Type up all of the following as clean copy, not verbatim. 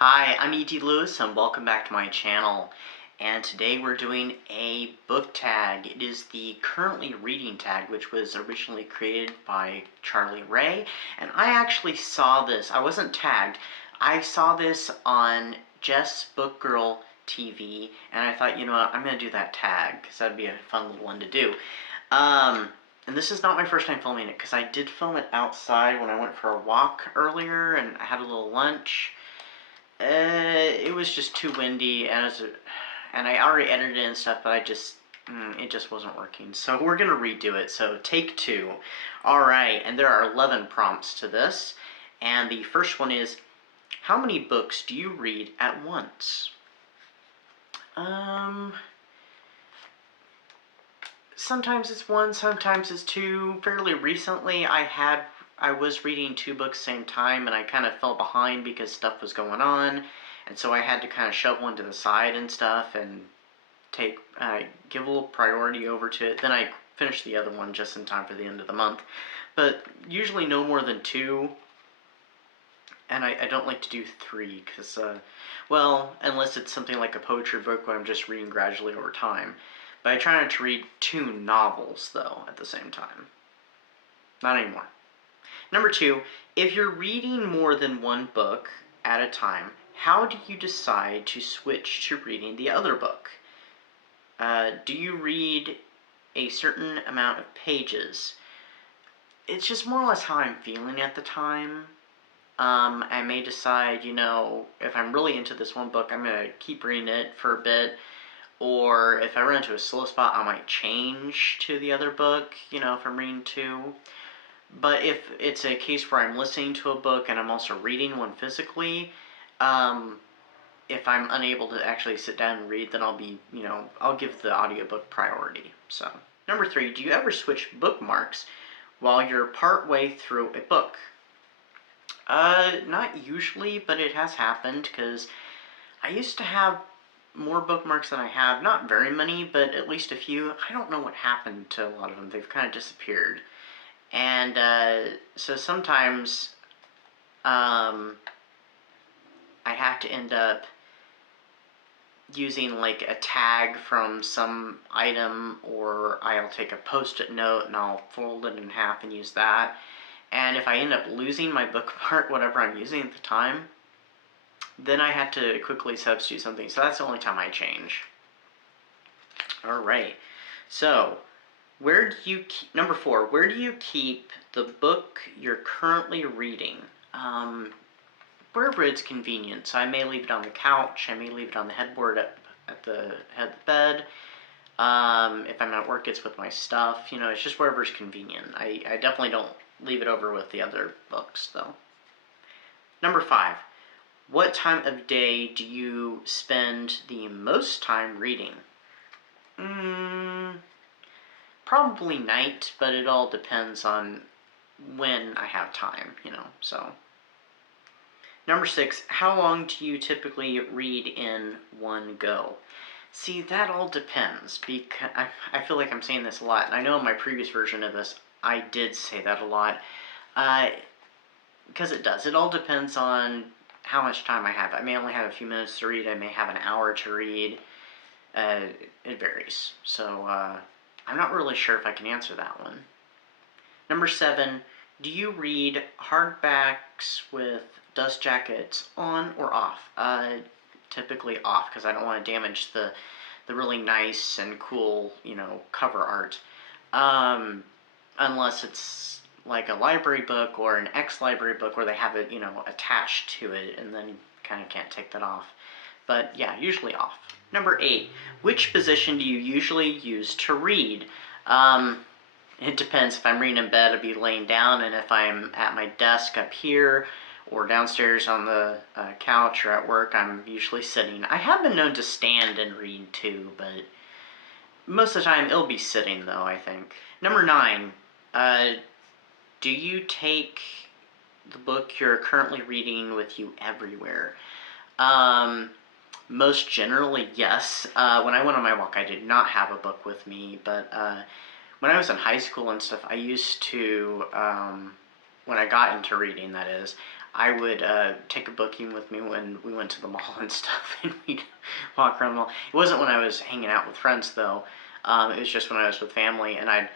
Hi, I'm E.D. Lewis and welcome back to my channel. And today we're doing a book tag. It is the currently reading tag, which was originally created by Charlie Ray. And I actually saw this. I wasn't tagged. I saw this on Jess Book Girl TV, and I thought, you know what, I'm going to do that tag because that'd be a fun little one to do. And this is not my first time filming it because I did film it outside when I went for a walk earlier and I had a little lunch. It was just too windy, and I already edited it and stuff, but it just wasn't working. So we're gonna redo it. So take two. All right, and there are 11 prompts to this, and the first one is, how many books do you read at once? Sometimes it's one, sometimes it's two. Fairly recently, I was reading 2 books at the same time, and I kind of fell behind because stuff was going on, and so I had to kind of shove one to the side and stuff, and give a little priority over to it. Then I finished the other one just in time for the end of the month. But usually no more than 2, and I don't like to do 3, because, well, unless it's something like a poetry book where I'm just reading gradually over time. But I try not to read 2 novels, though, at the same time. Not anymore. Number 2, if you're reading more than one book at a time, how do you decide to switch to reading the other book? Do you read a certain amount of pages? It's just more or less how I'm feeling at the time. I may decide, if I'm really into this one book, I'm going to keep reading it for a bit. Or if I run into a slow spot, I might change to the other book, if I'm reading 2. But if it's a case where I'm listening to a book and I'm also reading one physically, if I'm unable to actually sit down and read, then I'll give the audiobook priority. So, number 3, do you ever switch bookmarks while you're partway through a book? Not usually, but it has happened, because I used to have more bookmarks than I have. Not very many, but at least a few. I don't know what happened to a lot of them. They've kind of disappeared. And so sometimes I have to end up using like a tag from some item, or I'll take a post-it note and I'll fold it in half and use that. And if I end up losing my bookmark, whatever I'm using at the time, then I have to quickly substitute something. So that's the only time I change. Alright, so number 4, where do you keep the book you're currently reading? Wherever it's convenient. So I may leave it on the couch, I may leave it on the headboard at the head of the bed. If I'm at work, it's with my stuff. It's just wherever's convenient. I definitely don't leave it over with the other books, though. Number 5, what time of day do you spend the most time reading? Probably night, but it all depends on when I have time, so. Number 6, how long do you typically read in one go? See, that all depends, because I feel like I'm saying this a lot, and I know in my previous version of this, I did say that a lot, because it does. It all depends on how much time I have. I may only have a few minutes to read, I may have an hour to read. It varies. So, I'm not really sure if I can answer that one. Number 7, do you read hardbacks with dust jackets on or off? Typically off, because I don't want to damage the really nice and cool, cover art. Unless it's like a library book or an ex-library book where they have it, attached to it, and then you kind of can't take that off. But yeah, usually off. Number 8, which position do you usually use to read? It depends. If I'm reading in bed, I'd be laying down, and if I'm at my desk up here or downstairs on the couch or at work, I'm usually sitting. I have been known to stand and read too, but most of the time it'll be sitting, though, I think. Number 9, do you take the book you're currently reading with you everywhere? Most generally, yes. When I went on my walk, I did not have a book with me, but when I was in high school and stuff, I used to, when I got into reading, that is, I would take a booking with me when we went to the mall and stuff, and we'd walk around the mall. It wasn't when I was hanging out with friends, though. It was just when I was with family, and I'd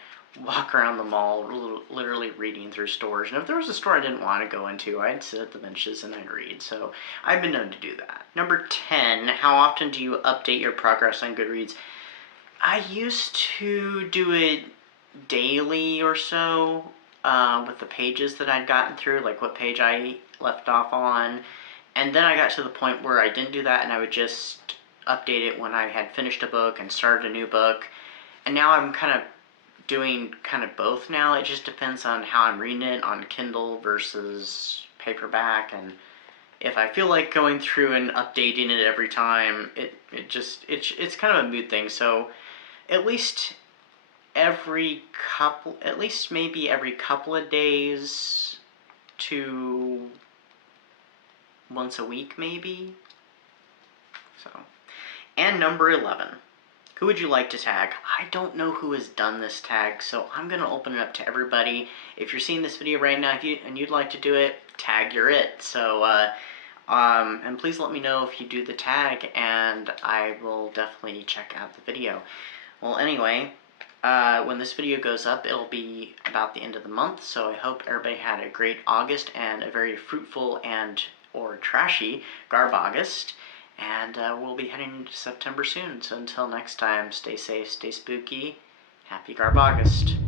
walk around the mall, literally reading through stores. And if there was a store I didn't want to go into, I'd sit at the benches and I'd read. So I've been known to do that. Number 10, how often do you update your progress on Goodreads? I used to do it daily or so, with the pages that I'd gotten through, like what page I left off on. And then I got to the point where I didn't do that, and I would just update it when I had finished a book and started a new book. And now I'm kind of doing kind of both now. It just depends on how I'm reading it on Kindle versus paperback, and if I feel like going through and updating it every time, it's kind of a mood thing. So at least maybe every couple of days to once a week, maybe. So, and number 11. Who would you like to tag? I don't know who has done this tag, so I'm going to open it up to everybody. If you're seeing this video right now and you'd like to do it, tag you're it. So, and please let me know if you do the tag, and I will definitely check out the video. Well, anyway, when this video goes up, it'll be about the end of the month, so I hope everybody had a great August and a very fruitful or trashy Garbogust. And we'll be heading into September soon. So until next time, stay safe, stay spooky. Happy Garbogust.